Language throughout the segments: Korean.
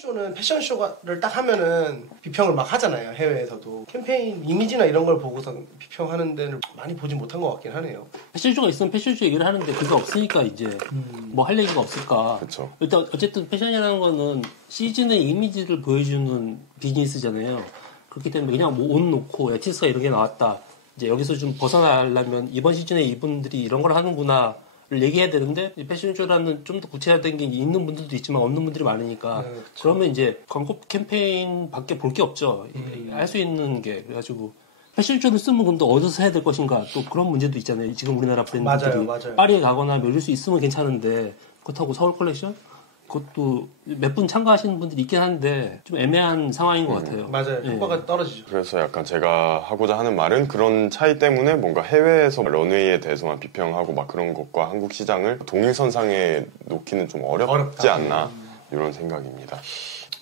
패션쇼는 패션쇼를 딱 하면은 비평을 막 하잖아요. 해외에서도 캠페인 이미지나 이런 걸 보고서 비평하는 데는 많이 보진 못한 것 같긴 하네요. 패션쇼가 있으면 패션쇼 얘기를 하는데 그게 없으니까 이제 뭐 할 얘기가 없을까. 그쵸. 일단 어쨌든 패션이라는 거는 시즌의 이미지를 보여주는 비즈니스잖아요. 그렇기 때문에 그냥 뭐 옷 놓고 에티스가 이렇게 나왔다. 이제 여기서 좀 벗어나려면 이번 시즌에 이분들이 이런 걸 하는구나. 를 얘기해야 되는데 패션쇼라는 좀 더 구체화된 게 있는 분들도 있지만 없는 분들이 많으니까 그러면 이제 광고 캠페인 밖에 볼 게 없죠. 할 수 있는 게 그래가지고 패션쇼를 쓰면 그럼 또 어디서 해야 될 것인가 또 그런 문제도 있잖아요. 지금 우리나라 브랜드들이 맞아요. 파리에 가거나 뭐 이럴 수 있으면 괜찮은데 그렇다고 서울 컬렉션? 그것도 몇 분 참가하시는 분들이 있긴 한데 좀 애매한 상황인 것 같아요. 맞아요. 효과가 떨어지죠. 그래서 약간 제가 하고자 하는 말은 그런 차이 때문에 뭔가 해외에서 런웨이에 대해서만 비평하고 막 그런 것과 한국 시장을 동일선상에 놓기는 좀 어렵지 않나 이런 생각입니다.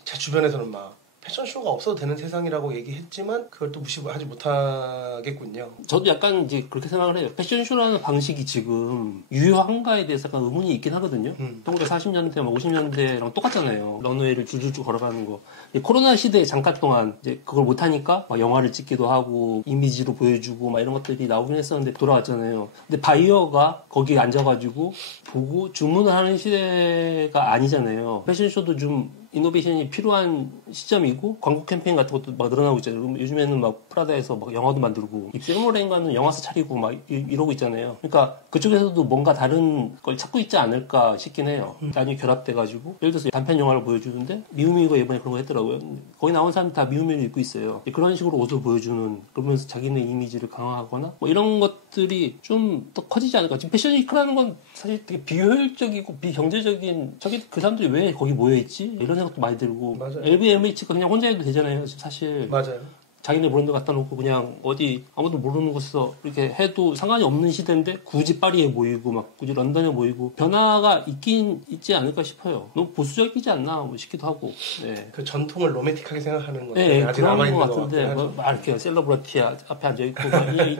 제 주변에서는 막 패션쇼가 없어도 되는 세상이라고 얘기했지만 그걸 또 무시하지 못하겠군요. 저도 약간 이제 그렇게 생각을 해요. 패션쇼라는 방식이 지금 유효한가에 대해서 약간 의문이 있긴 하거든요. 1940년대, 50년대랑 똑같잖아요. 런웨이를 줄줄줄 걸어가는 거. 코로나 시대에 잠깐 동안 이제 그걸 못하니까 막 영화를 찍기도 하고 이미지로 보여주고 막 이런 것들이 나오긴 했었는데 돌아왔잖아요. 근데 바이어가 거기에 앉아가지고 보고 주문을 하는 시대가 아니잖아요. 패션쇼도 좀 이노베이션이 필요한 시점이고 광고 캠페인 같은 것도 막 늘어나고 있잖아요. 요즘에는 막 프라다에서 막 영화도 만들고 입세모랭가는 영화사 차리고 막 이러고 있잖아요. 그러니까 그쪽에서도 뭔가 다른 걸 찾고 있지 않을까 싶긴 해요. 많이 결합돼가지고 예를 들어서 단편 영화를 보여주는데 미우미가 이번에 그런 거 했더라고요. 거기 나온 사람이 다 미우미를 입고 있어요. 그런 식으로 옷을 보여주는 그러면서 자기네 이미지를 강화하거나 뭐 이런 것들이 좀 더 커지지 않을까. 지금 패션 위크라는 건 사실 되게 비효율적이고 비경제적인 저기 그 사람들이 왜 거기 모여있지? 이런 생각도 많이 들고 맞아요. LVMH가 그냥 혼자 해도 되잖아요. 사실 맞아요. 자기네 브랜드 갖다 놓고 그냥 어디 아무도 모르는 곳에서 이렇게 해도 상관이 없는 시대인데 굳이 파리에 모이고 막 굳이 런던에 모이고 변화가 있긴 있지 않을까 싶어요. 너무 보수적이지 않나 뭐 싶기도 하고. 네. 그 전통을 로맨틱하게 생각하는 것들 네, 아직 그런 남아있는 것 같은데 막 이렇게 셀러브리티 앞에 앉아 있고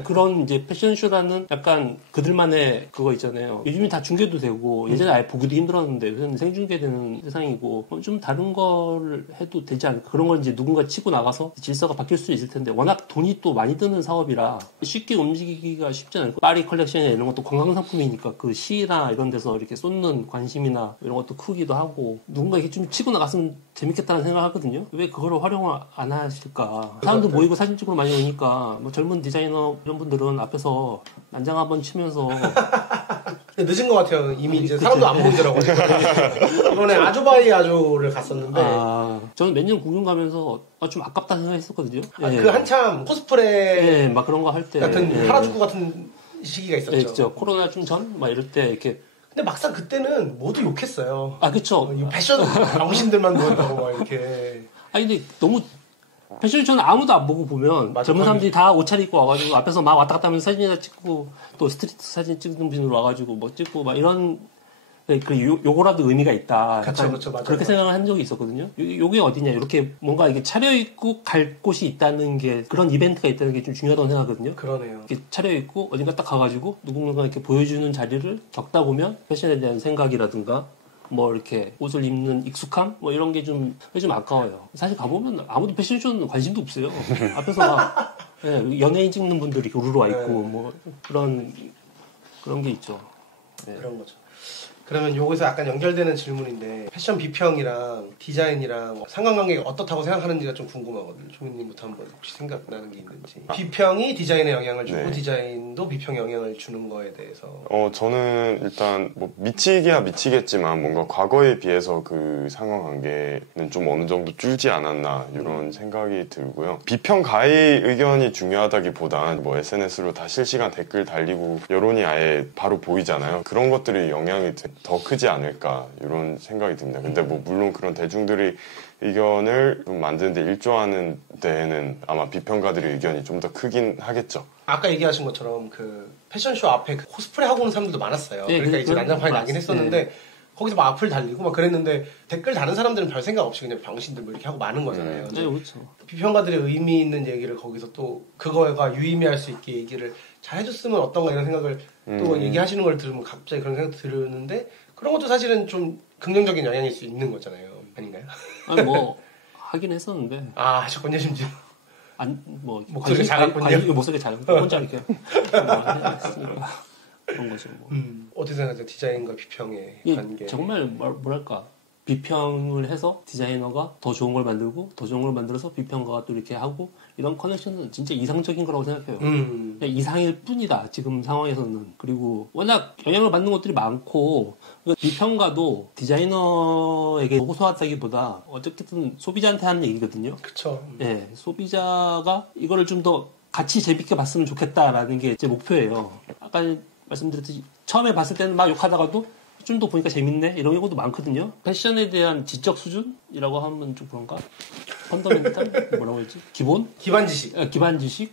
그런 이제 패션쇼라는 약간 그들만의 그거 있잖아요. 요즘에 다 중계도 되고 예전에 아예 보기도 힘들었는데 요새는 생중계되는 세상이고 좀 다른 걸 해도 되지 않을까. 그런 걸 이제 누군가 치고 나가서 질서가 바뀔 수 있을 텐데 워낙 돈이 또 많이 드는 사업이라 쉽게 움직이기가 쉽지 않고 파리 컬렉션이나 이런 것도 관광상품이니까 그 시나 이런 데서 이렇게 쏟는 관심이나 이런 것도 크기도 하고 누군가 이렇게 좀 치고 나갔으면 재밌겠다는 생각을 하거든요. 왜 그거를 활용을 안 하실까. 사람들 모이고 사진 찍으러 많이 오니까 뭐 젊은 디자이너 이런 분들은 앞에서 난장 한번 치면서 늦은 것 같아요. 이미 이제 사람도 안 보이더라고요. 이번에 아조바이 아조를 갔었는데 저는 몇 년 구경 가면서 좀 아깝다 생각했었거든요. 그 한참 코스프레 막 그런 거 할 때 같은 하라주쿠 같은 시기가 있었죠. 그렇죠. 코로나 좀 전 막 이럴 때 이렇게. 근데 막상 그때는 모두 욕했어요. 그쵸. 패션 병신들만 모였다고 막 이렇게. 근데 너무 패션 저는 아무도 안 보고 보면 젊은 사람들이 다 옷차림 입고 와가지고 앞에서 막 왔다 갔다 하면서 사진이나 찍고 또 스트리트 사진 찍는 분들 와가지고 뭐 찍고 막 이런 요거라도 의미가 있다. 그렇죠, 맞아요. 그렇게 생각을 한 적이 있었거든요. 요게 어디냐 이렇게 뭔가 이게 차려입고 갈 곳이 있다는 게 그런 이벤트가 있다는 게 좀 중요하다고 생각하거든요. 그러네요. 이렇게 차려입고 어딘가 딱 가가지고 누군가 이렇게 보여주는 자리를 겪다 보면 패션에 대한 생각이라든가 뭐 이렇게 옷을 입는 익숙함 뭐 이런 게 좀 아까워요. 사실 가보면 아무도 패션쇼는 관심도 없어요. 앞에서 막 연예인 찍는 분들이 우르르 와 있고 뭐 그런 게 있죠. 그런 거죠. 그러면 여기서 약간 연결되는 질문인데 패션 비평이랑 디자인이랑 상관관계가 어떻다고 생각하는지가 좀 궁금하거든요. 조민님부터 한번 혹시 생각나는 게 있는지. 비평이 디자인에 영향을 주고 디자인도 비평에 영향을 주는 거에 대해서. 저는 일단 뭐 미치기야 미치겠지만 뭔가 과거에 비해서 그 상관관계는 좀 어느 정도 줄지 않았나 이런 생각이 들고요. 비평가의 의견이 중요하다기보단 뭐 SNS로 다 실시간 댓글 달리고 여론이 아예 바로 보이잖아요. 그런 것들이 영향이 더 크지 않을까 이런 생각이 듭니다. 근데 뭐 물론 그런 대중들의 의견을 좀 만드는데 일조하는 데에는 아마 비평가들의 의견이 좀 더 크긴 하겠죠. 아까 얘기하신 것처럼 그 패션쇼 앞에 그 코스프레 하고 오는 사람들도 많았어요. 그러니까 이제 난장판이 나긴 했었는데 거기서 막 악플 달리고 막 그랬는데 댓글 다는 사람들은 별 생각 없이 그냥 병신들 뭐 이렇게 하고 마는 거잖아요. 그렇죠. 비평가들의 의미 있는 얘기를 거기서 또 그거가 유의미할 수 있게 얘기를 잘 해줬으면 어떤가 이런 생각을 또 얘기하시는 걸 들으면 갑자기 그런 생각 드는데 그런 것도 사실은 좀 긍정적인 영향일 수 있는 거잖아요. 아닌가요? 아니 뭐 하긴 했었는데. 아 하셨군요 심지어. 뭐 목소리 작았군요. 목소리 작았고 혼자 이렇게 했으니까 그런 거죠. 뭐. 어떻게 생각하세요? 디자인과 비평의 관계. 정말 뭐랄까 비평을 해서 디자이너가 더 좋은 걸 만들고 더 좋은 걸 만들어서 비평가가 또 이렇게 하고 이런 커넥션은 진짜 이상적인 거라고 생각해요. 그냥 이상일 뿐이다 지금 상황에서는. 그리고 워낙 영향을 받는 것들이 많고 비평가도 디자이너에게 호소하다기보다 어쨌든 소비자한테 하는 얘기거든요. 그렇죠. 네, 소비자가 이거를 좀 더 같이 재밌게 봤으면 좋겠다라는 게 제 목표예요. 아까 말씀드렸듯이 처음에 봤을 때는 막 욕하다가도 좀 더 보니까 재밌네 이런 경우도 많거든요. 패션에 대한 지적 수준이라고 하면 좀 그런가? 펀더멘탈 뭐라고 했지? 기반 지식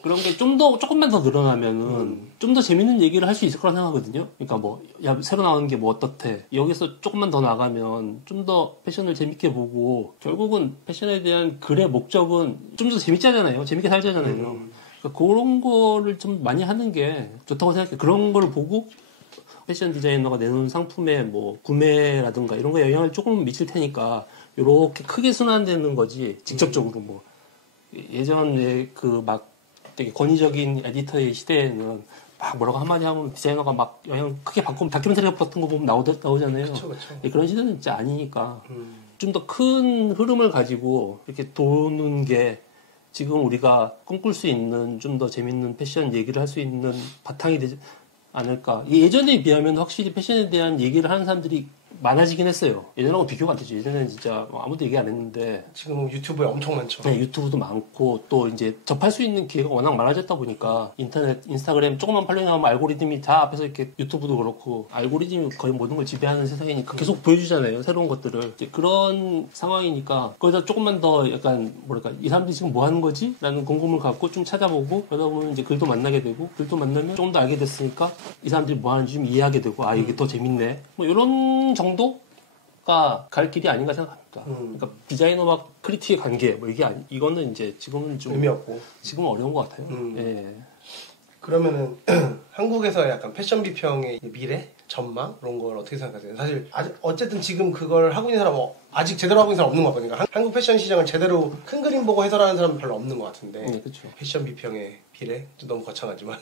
그런 게 조금만 더 늘어나면은 좀 더 재밌는 얘기를 할 수 있을 거라 생각하거든요. 그러니까 뭐 새로 나오는 게 뭐 어떻대 여기서 조금만 더 나가면 좀 더 패션을 재밌게 보고 결국은 패션에 대한 글의 목적은 좀 더 재밌게 하잖아요. 재밌게 살자잖아요. 그러니까 그런 거를 좀 많이 하는 게 좋다고 생각해요. 그런 걸 보고 패션 디자이너가 내놓은 상품의 뭐 구매라든가 이런 거에 영향을 조금 미칠 테니까 이렇게 크게 순환되는 거지 직접적으로 뭐 예전에 그 막 되게 권위적인 에디터의 시대에는 막 뭐라고 한마디 하면 디자이너가 막 영향 크게 받고 다큐멘터리 같은 거 보면 나오잖아요. 그쵸. 그런 시대는 진짜 아니니까 좀 더 큰 흐름을 가지고 이렇게 도는 게 지금 우리가 꿈꿀 수 있는 좀 더 재밌는 패션 얘기를 할 수 있는 바탕이 되지 않을까. 예전에 비하면 확실히 패션에 대한 얘기를 하는 사람들이 많아지긴 했어요. 예전하고 비교가 안 되죠. 예전에는 진짜 아무도 얘기 안 했는데. 지금 유튜브에 엄청 많죠. 네, 유튜브도 많고 또 이제 접할 수 있는 기회가 워낙 많아졌다 보니까 인스타그램 조금만 팔로잉하면 알고리즘이 다 앞에서 이렇게 유튜브도 그렇고 알고리즘이 거의 모든 걸 지배하는 세상이니까 계속 보여주잖아요. 새로운 것들을. 이제 그런 상황이니까 거기서 조금만 더 약간 뭐랄까 이 사람들이 지금 뭐 하는 거지? 라는 궁금을 갖고 좀 찾아보고 그러다 보면 이제 글도 만나게 되고 글도 만나면 조금 더 알게 됐으니까 이 사람들이 뭐 하는지 좀 이해하게 되고 아 이게 더 재밌네. 뭐 이런 정도가 갈 길이 아닌가 생각합니다. 그러니까 디자이너와 크리틱의 관계 뭐 이게 이거는 이제 지금은 좀 의미 없고 지금은 어려운 것 같아요. 예. 그러면은 한국에서 약간 패션 비평의 미래 전망 그런 걸 어떻게 생각하세요? 사실 어쨌든 지금 그걸 하고 있는 사람은 아직 제대로 하고 있는 사람 없는 것 같거든요. 그러니까 한국 패션 시장을 제대로 큰 그림 보고 해설하는 사람은 별로 없는 것 같은데 그렇죠. 패션 비평의 미래 좀 너무 거창하지만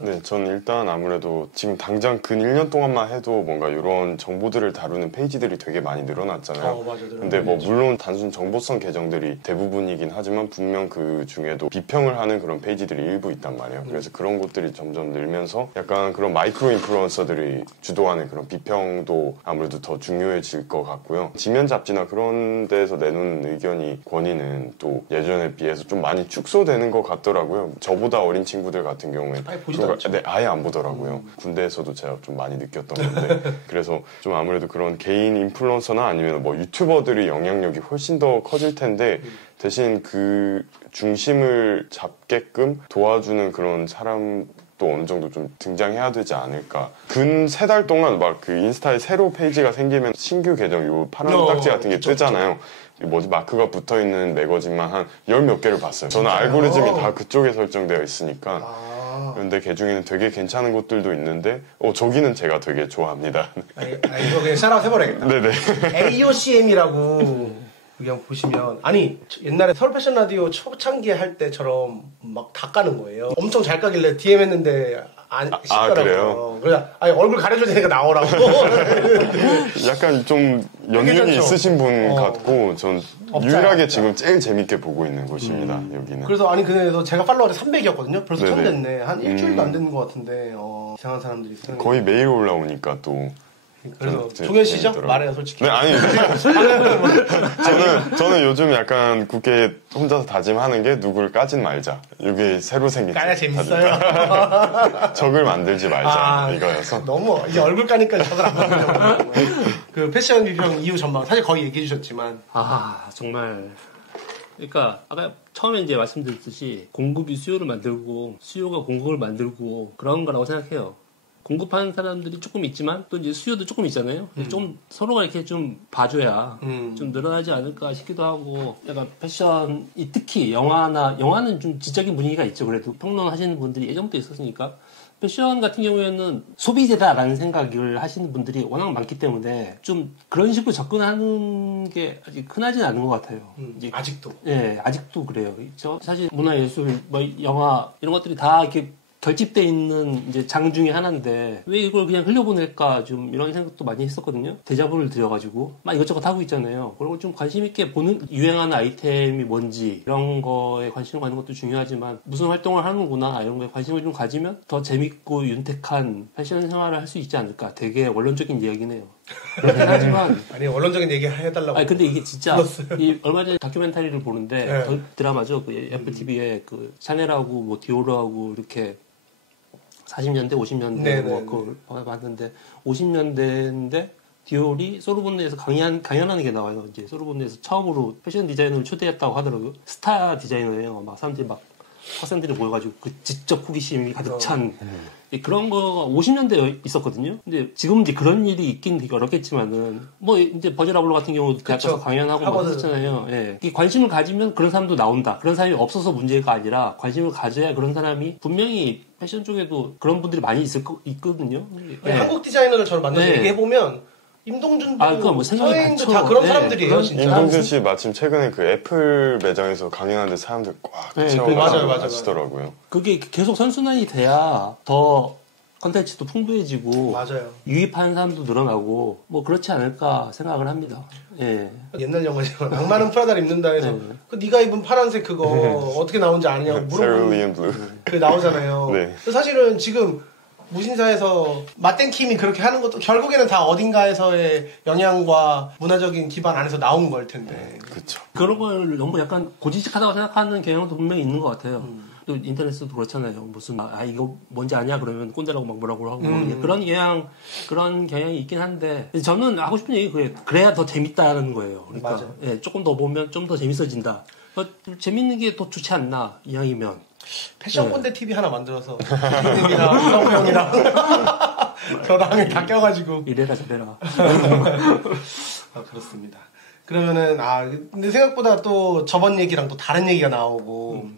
네, 전 일단 아무래도 지금 당장 근 1년 동안만 해도 뭔가 이런 정보들을 다루는 페이지들이 되게 많이 늘어났잖아요. 맞아, 근데 뭐 물론 단순 정보성 계정들이 대부분이긴 하지만 분명 그 중에도 비평을 하는 그런 페이지들이 일부 있단 말이에요. 그래서 그런 곳들이 점점 늘면서 약간 그런 마이크로 인플루언서들이 주도하는 그런 비평도 아무래도 더 중요해질 것 같고요. 지면 잡지나 그런 데서 내놓는 의견이 권위는 또 예전에 비해서 좀 많이 축소되는 것 같더라고요. 저보다 어린 친구들 같은 경우에는 아예 보지도 않죠. 네, 아예 안 보더라고요. 군대에서도 제가 좀 많이 느꼈던 건데 그래서 좀 아무래도 그런 개인 인플루언서나 아니면 뭐 유튜버들이 영향력이 훨씬 더 커질 텐데 대신 그 중심을 잡게끔 도와주는 그런 사람 또 어느 정도 좀 등장해야 되지 않을까. 근 3달 동안 막 그 인스타에 새로 페이지가 생기면 신규 계정 요 파란 딱지 같은 게 뜨잖아요. 뭐지 마크가 붙어있는 매거진만 한 10몇 개를 봤어요. 저는 알고리즘이 다 그쪽에 설정되어 있으니까. 그런데 그 중에는 되게 괜찮은 것들도 있는데 저기는 제가 되게 좋아합니다. 아니 이거 그냥 샤라웃 해버려야겠다. 네네. AOCM이라고 그냥 보시면 아니 옛날에 서울 패션 라디오 초창기에 할 때처럼 막 다 까는 거예요. 엄청 잘 까길래 DM 했는데 안 쉽더라고요. 그래요? 그래서 아니 얼굴 가려줄 테니까 나오라고. 약간 좀 연륜이 있으신 분 같고 전 유일하게 지금 제일 재밌게 보고 있는 곳입니다. 여기는. 그래서 아니 그래서 제가 팔로워가 300이었거든요. 벌써 네네. 1000 됐네. 한 일주일도 안 되는 것 같은데 이상한 사람들이 쓰는 거의 매일 올라오니까 또. 그래서 종현 씨죠? 재밌더라고요. 말해요 솔직히. 네, 아니 저는 요즘 약간 굳게 혼자서 다짐하는 게 누굴 까진 말자. 이게 새로 생긴 까야 재밌어요. 적을 만들지 말자 이거여서. 너무 이제 얼굴 까니까 적을 안 만들려고. 그 패션 비평 이후 전망 사실 거의 얘기해 주셨지만 정말 그러니까 아까 처음에 이제 말씀드렸듯이 공급이 수요를 만들고 수요가 공급을 만들고 그런 거라고 생각해요. 공급하는 사람들이 조금 있지만 또 이제 수요도 조금 있잖아요. 좀 서로가 이렇게 좀 봐줘야 좀 늘어나지 않을까 싶기도 하고 약간 패션이 특히 영화는 좀 지적인 분위기가 있죠. 그래도 평론하시는 분들이 예전부터 있었으니까 패션 같은 경우에는 소비재다라는 생각을 하시는 분들이 워낙 많기 때문에 좀 그런 식으로 접근하는 게 아직 흔하진 않은 것 같아요. 이제 아직도. 예, 아직도 그래요. 저 사실 문화예술, 뭐 영화 이런 것들이 다 이렇게 결집돼 있는 이제 장 중에 하나인데 왜 이걸 그냥 흘려보낼까 좀 이런 생각도 많이 했었거든요. 대자보를 들여가지고 막 이것저것 하고 있잖아요. 그리고 좀 관심 있게 보는 유행하는 아이템이 뭔지 이런 거에 관심을 갖는 것도 중요하지만 무슨 활동을 하는구나 이런 거에 관심을 좀 가지면 더 재밌고 윤택한 패션 생활을 할 수 있지 않을까. 되게 원론적인 이야기네요. 그렇긴 하지만 아니 원론적인 얘기 해달라고. 아니 근데 이게 진짜 이 얼마 전에 다큐멘터리를 보는데 네. 드라마죠. 그 애플 TV에 그 샤넬하고 뭐 디오르하고 이렇게 40년대, 50년대 네네네. 뭐 그걸 봤는데 50년대인데 디올이 소르본네에서 강연하는 게 나와요. 이제 소르본네에서 처음으로 패션 디자이너를 초대했다고 하더라고요. 스타 디자이너예요. 막 사람들이 막 학생들이 모여가지고 그 지적 호기심이 가득 찬 그런 거가 50년대에 있었거든요. 근데 지금 이제 그런 일이 있긴 되게 어렵겠지만은 뭐 이제 버즈라블로 같은 경우도 대학 가서 강연하고 막 했잖아요. 예. 이 관심을 가지면 그런 사람도 나온다. 그런 사람이 없어서 문제가 아니라 관심을 가져야 그런 사람이 분명히 패션 쪽에도 그런 분들이 많이 있거든요. 예. 한국 디자이너를 저를 만나서 네. 얘기해보면 임동준도 뭐 서해인도 다 그런 사람들이에요. 진짜. 임동준 씨 마침 최근에 그 애플 매장에서 강연하는데 사람들 꽉 채워가지고 하시더라고요. 그게 계속 선순환이 돼야 더 컨텐츠도 풍부해지고 맞아요. 유입하는 사람도 늘어나고 뭐 그렇지 않을까 생각을 합니다. 예. 옛날 영화지만 악마는 프라다를 입는다 해서 그 네가 입은 파란색 그거 어떻게 나온지 아냐고 물어보는 그 나오잖아요. 네. 사실은 지금 무신사에서 마땡킴이 그렇게 하는 것도 결국에는 다 어딘가에서의 영향과 문화적인 기반 안에서 나온 걸 텐데. 그렇죠. 그런 걸 너무 약간 고지식하다고 생각하는 경향도 분명히 있는 것 같아요. 또 인터넷에도 그렇잖아요. 무슨 이거 뭔지 아냐 그러면 꼰대라고 막 뭐라고 하고 그런 경향이 있긴 한데 저는 하고 싶은 얘기 그래야 더 재밌다는 거예요. 그러니까 맞아요. 예, 조금 더 보면 좀 더 재밌어진다. 재밌는 게 더 좋지 않나 이왕이면. 패션 꼰대 TV 하나 만들어서 PD님이랑 이성우 형이랑 저랑 다 껴가지고 이래라 저래라. 그렇습니다. 그러면은 근데 생각보다 또 저번 얘기랑 또 다른 얘기가 나오고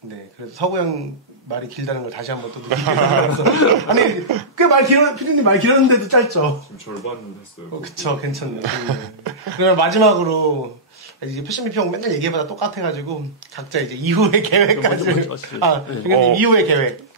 네 그래서 서구 형 말이 길다는 걸 다시 한번 또 느끼게 되면서 아니 꽤 말 길어 PD님 말 길었는데도 짧죠. 지금 절반 했어요. 그쵸 괜찮네. 그러면 마지막으로 이제 패션 비평 맨날 얘기해보다 똑같아가지고 각자 이제 이후의 계획까지 이후의 계획.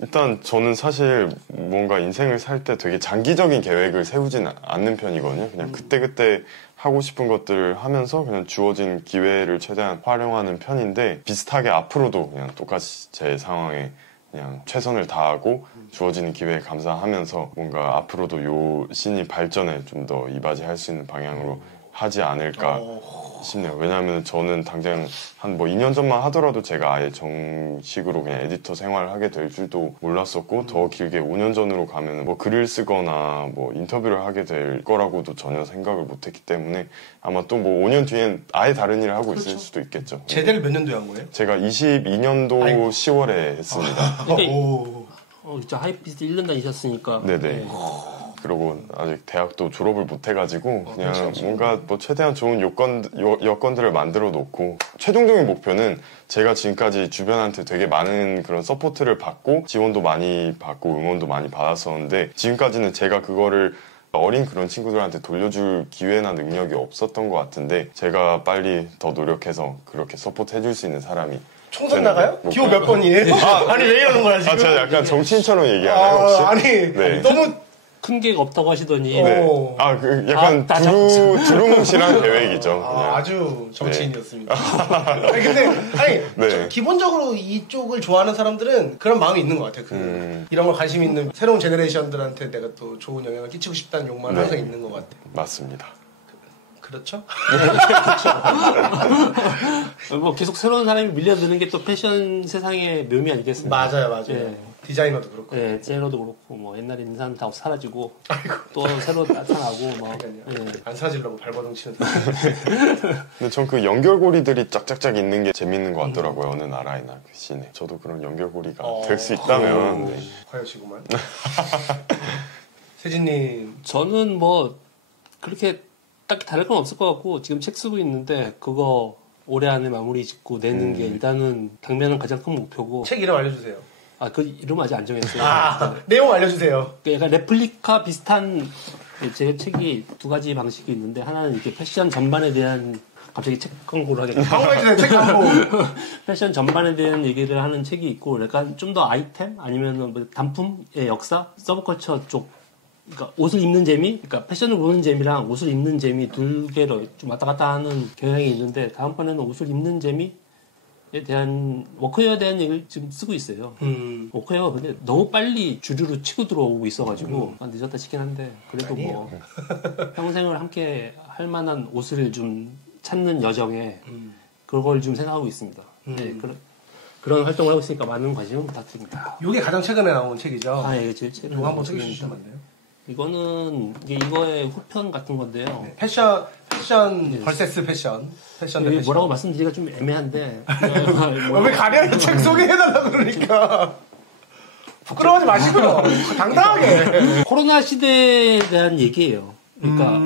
일단 저는 사실 뭔가 인생을 살 때 되게 장기적인 계획을 세우진 않는 편이거든요. 그냥 그때그때 하고 싶은 것들 하면서 그냥 주어진 기회를 최대한 활용하는 편인데 비슷하게 앞으로도 그냥 똑같이 제 상황에 그냥 최선을 다하고 주어지는 기회에 감사하면서 뭔가 앞으로도 요 신이 발전에 좀 더 이바지할 수 있는 방향으로 하지 않을까 싶네요. 왜냐하면 저는 당장 한 뭐 2년 전만 하더라도 제가 아예 정식으로 그냥 에디터 생활을 하게 될 줄도 몰랐었고 더 길게 5년 전으로 가면 뭐 글을 쓰거나 뭐 인터뷰를 하게 될 거라고도 전혀 생각을 못했기 때문에 아마 또 뭐 5년 뒤엔 아예 다른 일을 하고 있을 수도 있겠죠. 제대를 몇 년도에 한 거예요? 제가 22년도 10월에 했습니다. 진짜 하이피스트 1년 다니셨으니까. 네네. 그리고 아직 대학도 졸업을 못 해가지고 그냥 뭔가 뭐 최대한 좋은 여건들을 만들어 놓고 최종적인 목표는 제가 지금까지 주변한테 되게 많은 그런 서포트를 받고 지원도 많이 받고 응원도 많이 받았었는데 지금까지는 제가 그거를 어린 그런 친구들한테 돌려줄 기회나 능력이 없었던 것 같은데 제가 빨리 더 노력해서 그렇게 서포트 해줄 수 있는 사람이 총선 나가요? 기호 몇 번이에요? 아니 왜 이러는 거야 지금? 제가 약간 정치인처럼 얘기하나요 혹시? 아니 너무 큰 계획 없다고 하시더니 약간 두루뭉실한 계획이죠. 아주 정치인이었습니다. 근데 기본적으로 이쪽을 좋아하는 사람들은 그런 마음이 있는 것 같아요. 이런 걸 관심 있는 새로운 제너레이션들한테 내가 또 좋은 영향을 끼치고 싶다는 욕망은 항상 있는 것 같아요. 맞습니다. 그렇죠? 뭐 계속 새로운 사람이 밀려드는 게 또 패션 세상의 묘미 아니겠습니까? 맞아요. 예. 디자이너도 그렇고. 네, 디자이너도 그렇고, 뭐, 옛날에 있는 사람 다 사라지고, 또 새로 나타나고, 뭐. 안 사라지려고 발버둥 치는 근데 전 그 연결고리들이 짝짝짝 있는 게 재밌는 것 같더라고요. 어느 나라이나 그 시내. 저도 그런 연결고리가 될 수 있다면. 네. 화요시구만. 세진님. 저는 뭐, 그렇게 딱히 다를 건 없을 것 같고, 지금 책 쓰고 있는데, 그거 올해 안에 마무리 짓고 내는 게 일단은 당면은 가장 큰 목표고. 책 이름 알려주세요. 이름 아직 안 정했어요. 내용 알려주세요. 약간 레플리카 비슷한 제 책이 두 가지 방식이 있는데 하나는 이렇게 패션 전반에 대한 갑자기 책 광고를 하겠다. 광고해주세요. 책 광고. 패션 전반에 대한 얘기를 하는 책이 있고 약간 좀 더 아이템 아니면 뭐 단품의 역사, 서브컬처 쪽 그러니까 옷을 입는 재미, 그러니까 패션을 보는 재미랑 옷을 입는 재미 두 개로 좀 왔다 갔다 하는 경향이 있는데 다음번에는 옷을 입는 재미에 대한 워크웨어에 대한 얘기를 지금 쓰고 있어요. 워크웨어 근데 너무 빨리 주류로 치고 들어오고 있어가지고 늦었다 치긴 한데 그래도 아니에요. 뭐 평생을 함께 할 만한 옷을 좀 찾는 여정에 그걸 좀 생각하고 있습니다. 네, 그런 활동을 하고 있으니까 많은 관심 부탁드립니다. 이게 가장 최근에 나온 책이죠. 예, 제일 최근에 이거 한번 소개해주시면 안 돼요? 이거는 이거의 후편 같은 건데요. 네, 패션 vs 패션 대 패션. 뭐라고 말씀드리기가 좀 애매한데. 왜 가려요? 책 소개해달라 그러니까. 부끄러워하지 마시고요. 당당하게. 코로나 시대에 대한 얘기예요. 그러니까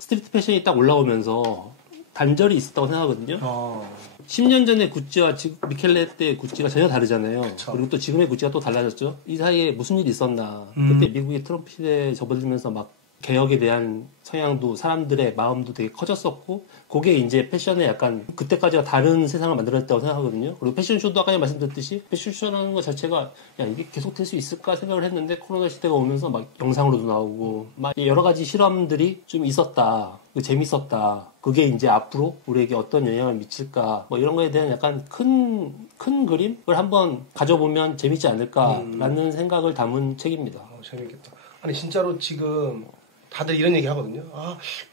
스트리트 패션이 딱 올라오면서 단절이 있었다고 생각하거든요. 10년 전에 구찌와 미켈레 때 구찌가 전혀 다르잖아요. 그쵸. 그리고 또 지금의 구찌가 또 달라졌죠. 이 사이에 무슨 일이 있었나. 그때 미국이 트럼프 시대에 접어들면서 막 개혁에 대한 성향도 사람들의 마음도 되게 커졌었고 그게 이제 패션에 약간 그때까지와 다른 세상을 만들어냈다고 생각하거든요. 그리고 패션쇼도 아까 말씀드렸듯이 패션쇼라는 것 자체가 야 이게 계속될 수 있을까 생각을 했는데 코로나 시대가 오면서 막 영상으로도 나오고 막 여러 가지 실험들이 좀 있었다. 재밌었다. 그게 이제 앞으로 우리에게 어떤 영향을 미칠까 뭐 이런 거에 대한 약간 큰 그림을 한번 가져보면 재밌지 않을까라는 생각을 담은 책입니다. 재밌겠다. 아니 진짜로 지금 다들 이런 얘기 하거든요.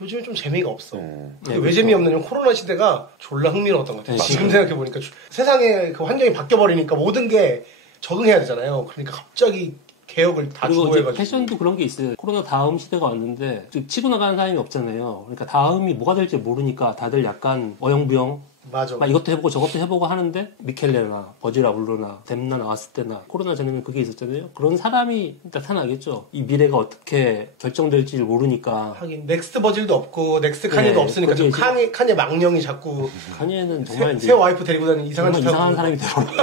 요즘에 좀 재미가 없어. 근데 왜 재미없느냐면 코로나 시대가 졸라 흥미로웠던 것 같아요. 지금 생각해보니까 세상의 그 환경이 바뀌어버리니까 모든 게 적응해야 되잖아요. 그러니까 갑자기 개혁을 다 그리고 주도해가지고. 패션도 그런 게 있어요. 코로나 다음 시대가 왔는데 치고 나가는 사람이 없잖아요. 그러니까 다음이 뭐가 될지 모르니까 다들 약간 어영부영 맞아. 막 이것도 해보고 저것도 해보고 하는데 미켈레나 버지라블로나 댐나 나왔을 때나 코로나 전에는 그게 있었잖아요. 그런 사람이 나타나겠죠. 이 미래가 어떻게 결정될지를 모르니까. 하긴 넥스트 버질도 없고 넥스트 카니도 없으니까 좀 카니 망령이 자꾸 카니에는 정말 새 와이프 데리고 다니는 이상한 짓 하고 이상한 사람이 되더라고요.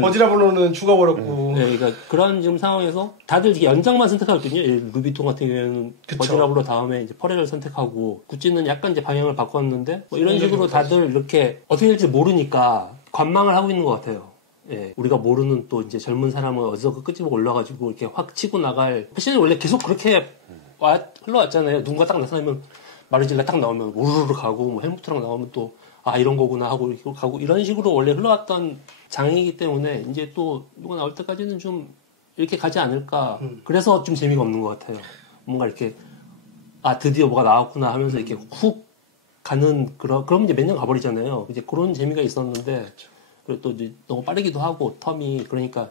버지라블로는 죽어버렸고. 네, 그러니까 그런 지금 상황에서 다들 이렇게 연장만 선택하거든요. 루비통 같은 경우에는 버지라블로 다음에 이제 퍼렐을 선택하고 구찌는 약간 이제 방향을 바꿨는데 뭐 이런 식으로 다들 이렇게 어떻게 될지 모르니까 관망을 하고 있는 것 같아요. 예, 우리가 모르는 또 이제 젊은 사람은 어디서 그 끄집어 올라가지고 이렇게 확 치고 나갈 패션이 원래 계속 그렇게 흘러왔잖아요. 누군가 딱 나타나면 마르질라 딱 나오면 우르르 가고 뭐 헬무트랑 나오면 또 이런 거구나 하고 이렇게 가고 이런 식으로 원래 흘러왔던 장이기 때문에 이제 또 누가 나올 때까지는 좀 이렇게 가지 않을까. 그래서 좀 재미가 없는 것 같아요. 뭔가 이렇게 드디어 뭐가 나왔구나 하면서 이렇게 훅 가는 그럼 이제 몇 년 가버리잖아요. 이제 그런 재미가 있었는데 그리고 또 이제 너무 빠르기도 하고 텀이 그러니까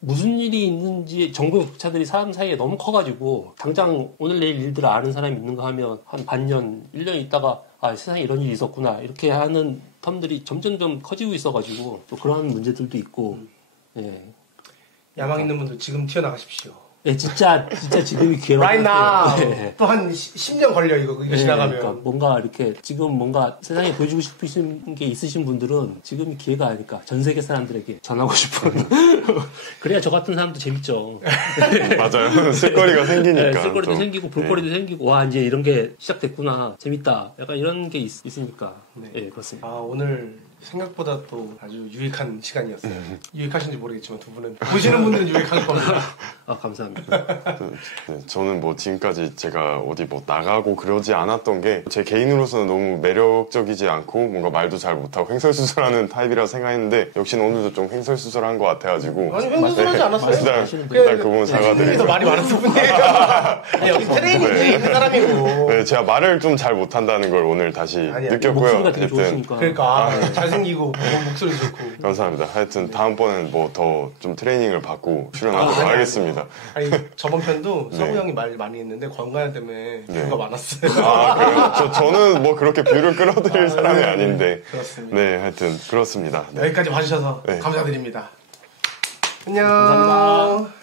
무슨 일이 있는지 정보의 격차들이 사람 사이에 너무 커가지고 당장 오늘 내일 일들을 아는 사람이 있는가 하면 한 반년 1년 있다가 세상에 이런 일이 있었구나 이렇게 하는 텀들이 점점점 커지고 있어가지고 또 그런 문제들도 있고 예. 야망 있는 분들 지금 튀어나가십시오. 예, 진짜 지금이 기회라고 Right now. 네. 또 한 10년 걸려 이거 지나가면. 그러니까 뭔가 이렇게 지금 뭔가 세상에 보여주고 싶으신 게 있으신 분들은 지금이 기회가 아닐까. 전 세계 사람들에게 전하고 싶은. 그래야 저 같은 사람도 재밌죠. 맞아요. 쓸거리가 생기니까. 네, 쓸거리도 생기고 볼거리도 생기고 와 이제 이런 게 시작됐구나. 재밌다. 약간 이런 게 있으니까. 네, 그렇습니다. 오늘 생각보다 또 아주 유익한 시간이었어요. 유익하신지 모르겠지만 두 분은 보시는 분들은 유익할 겁니다. 감사합니다. 네, 저는 뭐 지금까지 제가 어디 뭐 나가고 그러지 않았던 게 제 개인으로서는 너무 매력적이지 않고 뭔가 말도 잘 못하고 횡설수설하는 타입이라 생각했는데 역시나 오늘도 좀 횡설수설한 것 같아가지고 아니 횡설수설하지 않았어요. 일단 그분 사과드리고 더 말이 많았을 뿐이에요. 여기 트레이닝이 있는 사람이고. 네, 제가 말을 좀 잘 못한다는 걸 오늘 다시 느꼈고요. 목소리가 되게 좋으시니까. 그러니까 잘생기고 목소리 좋고. 감사합니다. 하여튼 다음번에는 뭐 더 좀 트레이닝을 받고 출연하도록 하겠습니다. 아니 저번 편도 서구 형이 말 많이 했는데 권가연 때문에 뷰가 많았어요. 그래요? 저는 뭐 그렇게 뷰를 끌어들일 사람이 아닌데. 그렇습니다. 네, 하여튼 그렇습니다. 네. 여기까지 봐주셔서 감사드립니다. 안녕. 감사합니다.